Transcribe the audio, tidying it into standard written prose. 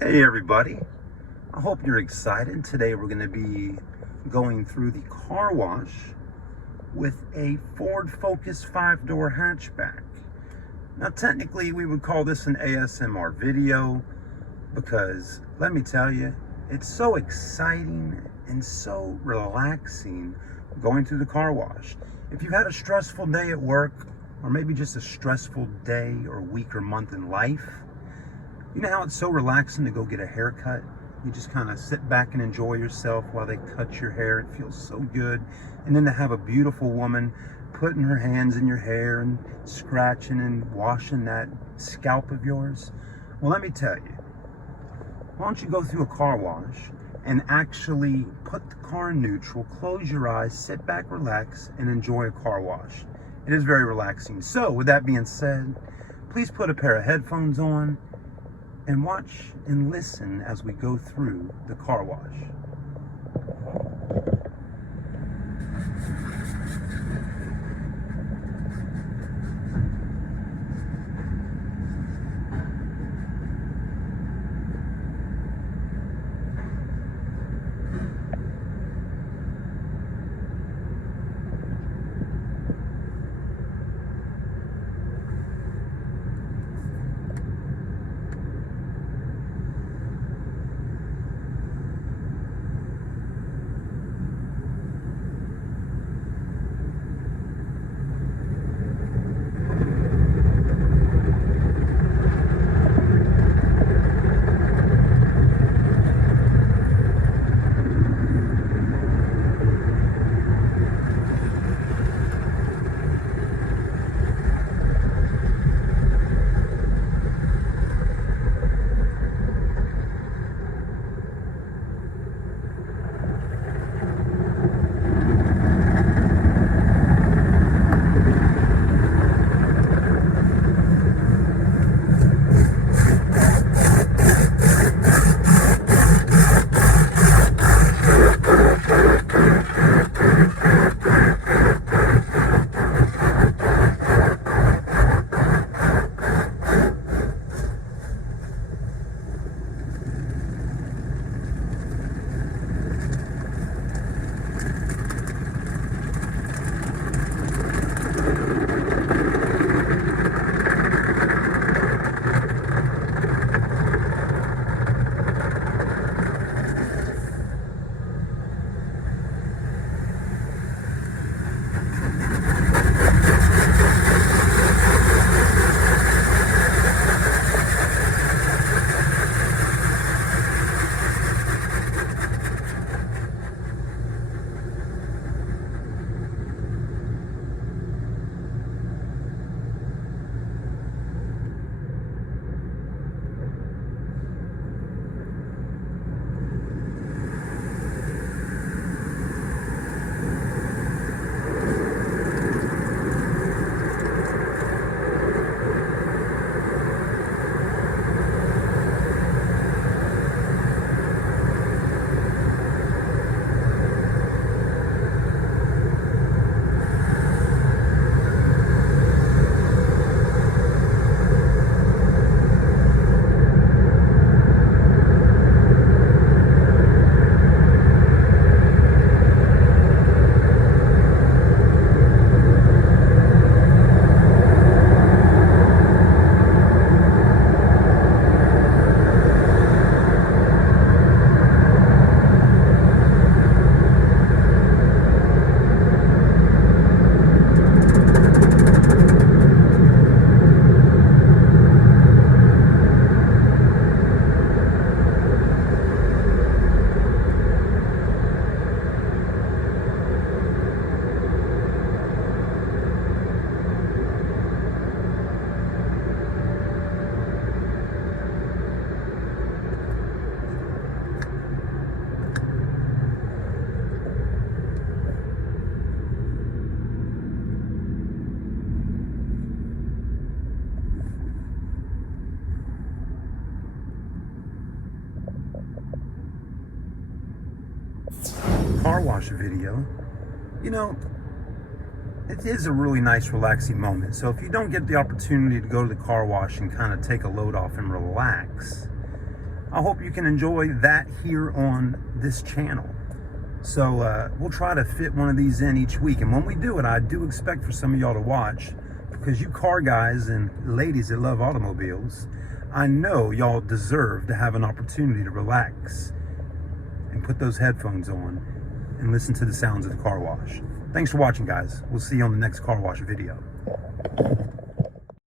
Hey everybody, I hope you're excited. Today we're going to be going through the car wash with a Ford Focus 5-door hatchback. Now technically we would call this an ASMR video because let me tell you, it's so exciting and so relaxing going through the car wash. If you've had a stressful day at work or maybe just a stressful day or week or month in life, you know how it's so relaxing to go get a haircut? You just kind of sit back and enjoy yourself while they cut your hair. It feels so good. And then to have a beautiful woman putting her hands in your hair and scratching and washing that scalp of yours. Well, let me tell you, why don't you go through a car wash and actually put the car in neutral, close your eyes, sit back, relax, and enjoy a car wash. It is very relaxing. So with that being said, please put a pair of headphones on and watch and listen as we go through the car wash. Car wash video, you know, it is a really nice relaxing moment. So if you don't get the opportunity to go to the car wash and kind of take a load off and relax, I hope you can enjoy that here on this channel. So we'll try to fit one of these in each week. And when we do it, I do expect for some of y'all to watch, because you car guys and ladies that love automobiles, I know y'all deserve to have an opportunity to relax and put those headphones on and listen to the sounds of the car wash. Thanks for watching, guys. We'll see you on the next car wash video.